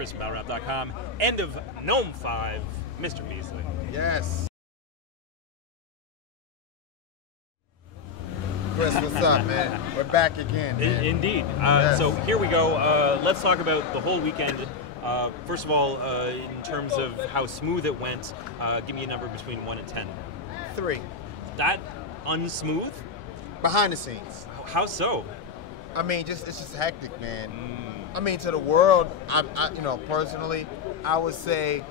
Chris from BattleRap.com. End of NOME 5, Mr. Beasley. Yes. Chris, what's up, man? We're back again, man. Indeed. Yes. So here we go. Let's talk about the whole weekend. First of all, in terms of how smooth it went, give me a number between 1 and 10. 3. That unsmooth? Behind the scenes. How so? I mean, it's just hectic, man. I mean, to the world, I personally, I would say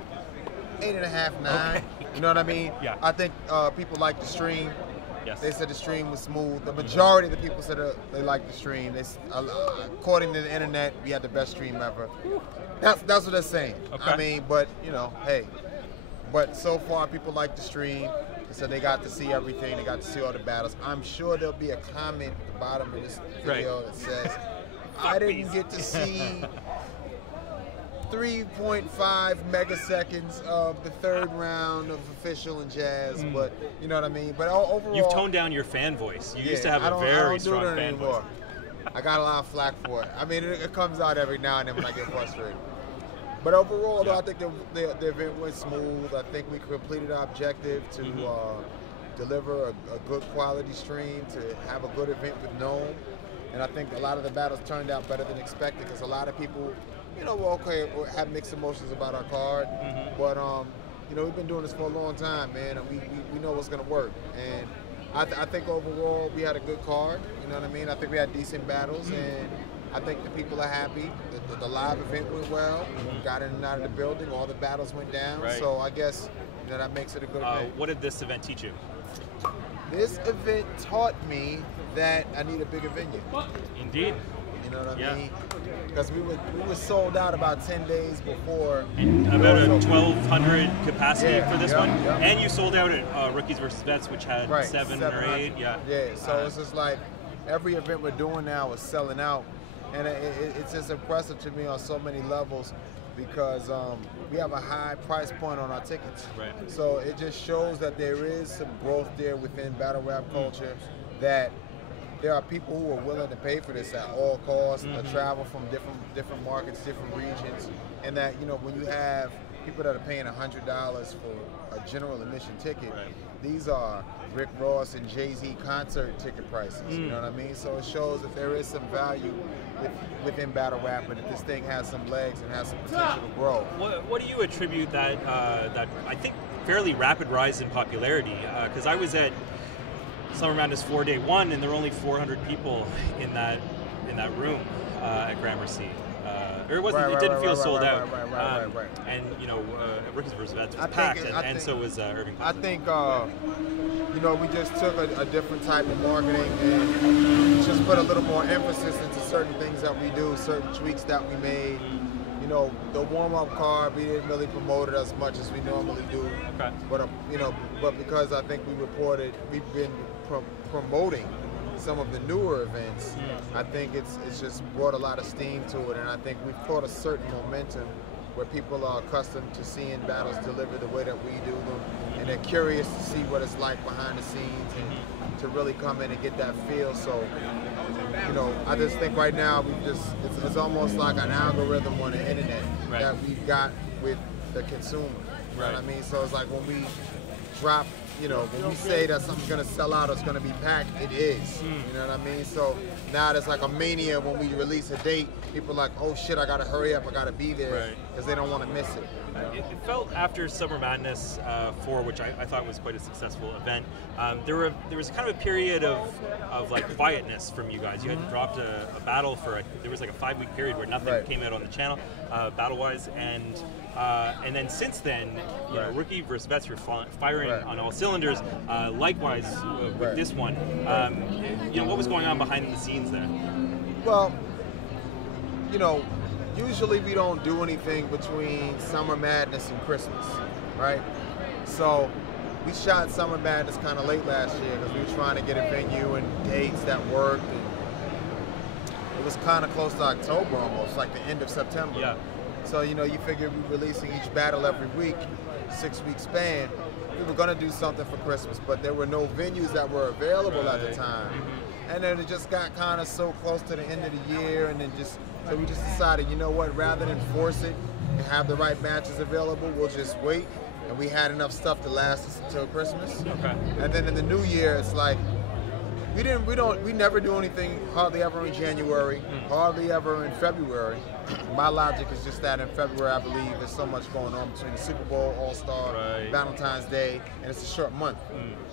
8.5, 9. Okay. You know what I mean? Yeah. I think people like the stream. Yes. They said the stream was smooth. The majority of the people said they liked the stream. According to the internet, we had the best stream ever. That's what they're saying. Okay. I mean, but hey. But so far, people like the stream. They said they got to see everything. They got to see all the battles. I'm sure there'll be a comment at the bottom of this video that says, "I didn't get to see 3.5 megaseconds of the third round of official and jazz," but you know what I mean. But overall, you've toned down your fan voice. You used to have a very strong fan voice. I got a lot of flack for it. I mean, it comes out every now and then when I get frustrated. But overall, though, I think the event went smooth. I think we completed our objective to deliver a good quality stream, to have a good event with NOME. And I think a lot of the battles turned out better than expected because a lot of people, have mixed emotions about our card. But, we've been doing this for a long time, man, and we know what's going to work. And I think overall we had a good card, you know what I mean? I think we had decent battles, and I think the people are happy. The live event went well. Got in and out of the building. All the battles went down. Right. So I guess that makes it a good event. What did this event teach you? This event taught me that I need a bigger venue. Indeed. You know what I mean? Because we were sold out about 10 days before. And about a 1,200 capacity for this one. Yeah. And you sold out at Rookies vs. Vets, which had 7 or 8. Yeah. So it's just like every event we're doing now is selling out. And it's just impressive to me on so many levels because we have a high price point on our tickets. Right. So it just shows that there is some growth there within battle rap culture, that there are people who are willing to pay for this at all costs, travel from different markets, different regions, and that when you have people that are paying $100 for a general admission ticket, these are Rick Ross and Jay-Z concert ticket prices. You know what I mean? So it shows that there is some value within battle rap, and that this thing has some legs and has some potential to grow. What do you attribute that I think fairly rapid rise in popularity? Because I was at Summer Madness 4 Day 1, and there were only 400 people in that room at Gramercy. Or it wasn't. It didn't feel sold out. And Rookies vs. Vets was packed, and so was Irving. I think we just took a different type of marketing and just put a little more emphasis into certain things that we do, certain tweaks that we made. The warm-up card, we didn't really promote it as much as we normally do. Okay. But because I think we've been promoting some of the newer events, I think it's just brought a lot of steam to it, and I think we've caught a certain momentum where people are accustomed to seeing battles delivered the way that we do them, and they're curious to see what it's like behind the scenes and to really come in and get that feel. So, I just think right now it's almost like an algorithm on the internet that we've got with the consumer. You know what I mean? So it's like when we drop, when we say that something's gonna sell out, it's gonna be packed, it is. You know what I mean? So now there's like a mania when we release a date. People are like, oh shit, I gotta hurry up, I gotta be there, because they don't want to miss it. It felt after Summer Madness 4, which I thought was quite a successful event, there was kind of a period of like quietness from you guys. You had dropped a battle there was like a 5-week period where nothing came out on the channel, battle-wise, and then since then, Rookie vs. Vets, you're firing on all cylinders. Likewise with this one, what was going on behind the scenes there? Well, usually we don't do anything between Summer Madness and Christmas, right? So we shot Summer Madness kind of late last year because we were trying to get a venue and dates that worked. And it was kind of close to October almost, like the end of September. Yeah. So, you figure we're releasing each battle every week, 6-week span. We were going to do something for Christmas, but there were no venues that were available at the time. And then it just got kind of so close to the end of the year, and then so we just decided, rather than force it, have the right matches available, we'll just wait. And we had enough stuff to last us until Christmas. Okay. And then in the new year, it's like we never do anything hardly ever in January, hardly ever in February. My logic is just that in February, I believe there's so much going on between the Super Bowl, All-Star, Right. Valentine's Day, and it's a short month.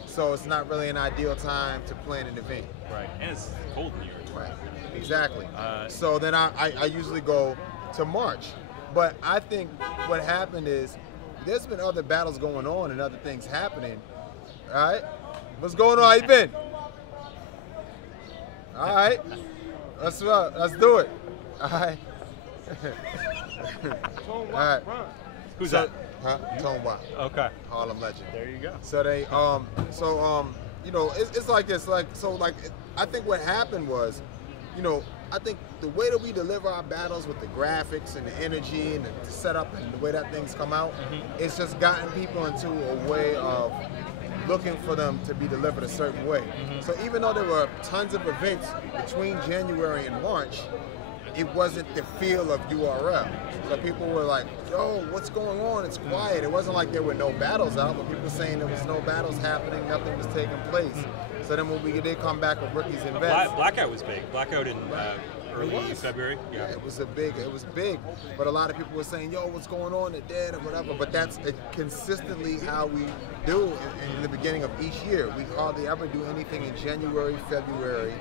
So it's not really an ideal time to plan an event. Right. And it's cold in New York. Right. Exactly. So then I usually go to March. But I think what happened is there's been other battles going on and other things happening. All right? What's going on? How you been? All right. Let's do it. All right. All right. Who's that? Huh? Tone Watt. Okay. Harlem legend. There you go. So they you know, it's like this, I think what happened was, you know, I think the way that we deliver our battles with the graphics and the energy and the setup and the way that things come out, it's just gotten people into a way of looking for them to be delivered a certain way. So even though there were tons of events between January and March, it wasn't the feel of URL. So people were like, yo, what's going on? It's quiet. It wasn't like there were no battles out, but people were saying there was no battles happening, nothing was taking place. So then when we did come back with rookies and vets. Blackout was big. Blackout in early February. Yeah. It was big. But a lot of people were saying, yo, what's going on? They're dead or whatever. But that's consistently how we do in the beginning of each year. We hardly ever do anything in January, February,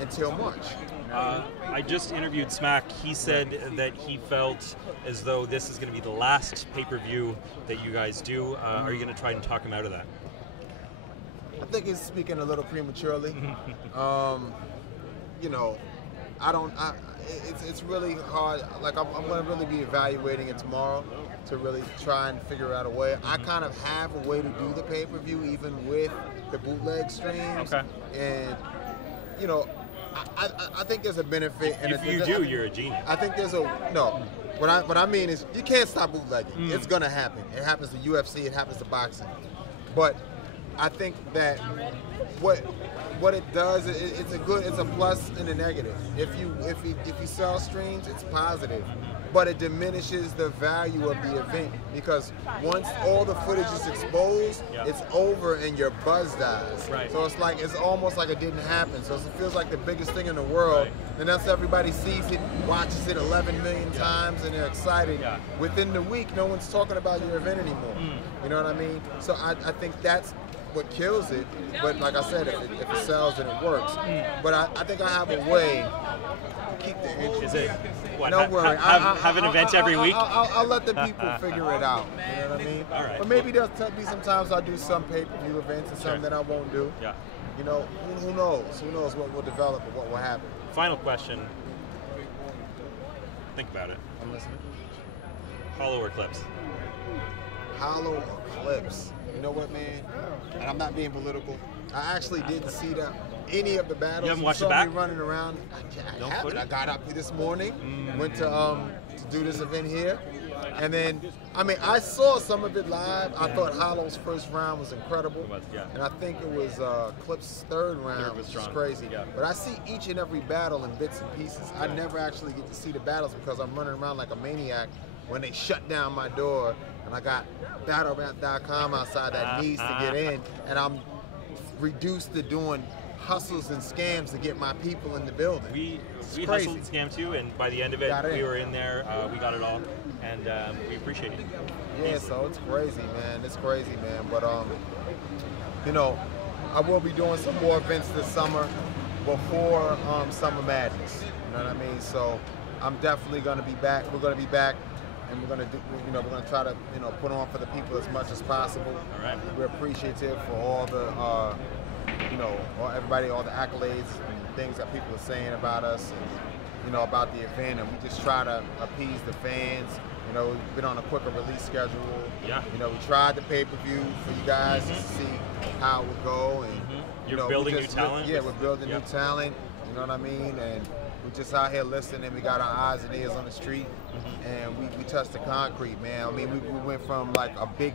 until March. I just interviewed Smack. He said that he felt as though this is going to be the last pay-per-view that you guys do. Are you going to try and talk him out of that? I think he's speaking a little prematurely. You know, it's really hard. Like I'm going to really be evaluating it tomorrow to really try and figure out a way. I kind of have a way to do the pay-per-view even with the bootleg streams. Okay. And you know, I think there's a benefit. If you do, you're a genius. I think there's no. What I mean is you can't stop bootlegging. It's gonna happen. It happens to UFC. It happens to boxing. But I think that what it does, it's a plus and a negative. If you sell streams, it's positive, but it diminishes the value of the event because once all the footage is exposed, it's over and your buzz dies. Right. So it's almost like it didn't happen. So it feels like the biggest thing in the world, and once everybody sees it, watches it 11 million times, and they're excited. Within the week, no one's talking about your event anymore. You know what I mean? So I think that's what kills it, but like I said, if it sells, then it works. But I think I have a way to keep the interest. Is it? What, Don't worry. Have an event every week? I'll let the people figure it out. You know what I mean? All right. But maybe there'll be sometimes I'll do some pay-per-view events and some that I won't do. Yeah. You know, who knows? Who knows what will develop or what will happen? Final question. Think about it. I'm listening. Hollow or Clips? Hollow or Clips? You know what, man? And I'm not being political. I actually didn't see any of the battles. You haven't watched it it back? Me running around. I haven't. I got up this morning, went to do this event here, and then I saw some of it live. I thought Hollow's first round was incredible, and I think it was Clip's third round, which is crazy. But I see each and every battle in bits and pieces. I never actually get to see the battles because I'm running around like a maniac when they shut down my door. And I got BattleRap.com outside that needs to get in, and I'm reduced to doing hustles and scams to get my people in the building. We hustled and scammed too, and by the end of it, we were in there. We got it all, and we appreciate it. Yeah, so it's crazy, man. It's crazy, man. But you know, I will be doing some more events this summer before Summer Madness. You know what I mean? So I'm definitely gonna be back. We're gonna be back. And we're gonna do, we're gonna try to, put on for the people as much as possible. All right. We're appreciative for all the, all the accolades and things that people are saying about us, and about the event. And we just try to appease the fans. We've been on a quicker release schedule. Yeah. We tried the pay-per-view for you guys to see how it would go. And you're building new talent. Yeah, we're building new talent. You know what I mean? And we're just out here listening. We got our eyes and ears on the street, and we touched the concrete, man. I mean, we went from like a big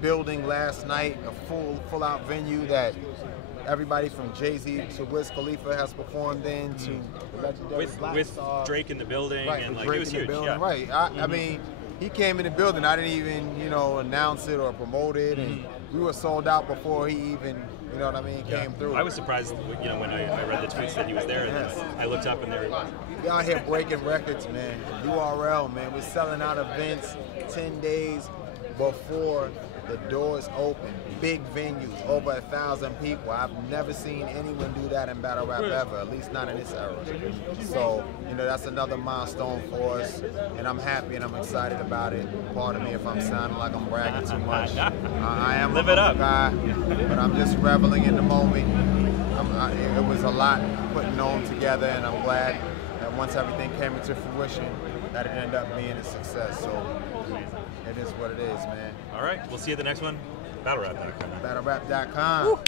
building last night, a full out venue that everybody from Jay-Z to Wiz Khalifa has performed in, to the legendary Black with Star. Drake in the building, Right, and like Drake it was in the huge. building, Yeah. right. I mean, he came in the building. I didn't even, announce it or promote it, and we were sold out before he even, came through. I was surprised, when I read the tweets that he was there, and then I looked up and there. We out here breaking records, man. URL, man. We're selling out events 10 days before the doors open. Big venues, over 1,000 people. I've never seen anyone do that in battle rap ever, at least not in this era. So, that's another milestone for us, and I'm happy and I'm excited about it. Pardon me if I'm sounding like I'm bragging too much. I am Live a it up. guy, but I'm just reveling in the moment. It was a lot putting NOME together, and I'm glad that once everything came into fruition, that it ended up being a success. So it is what it is, man. All right, we'll see you at the next one. BattleRap.com. BattleRap.com.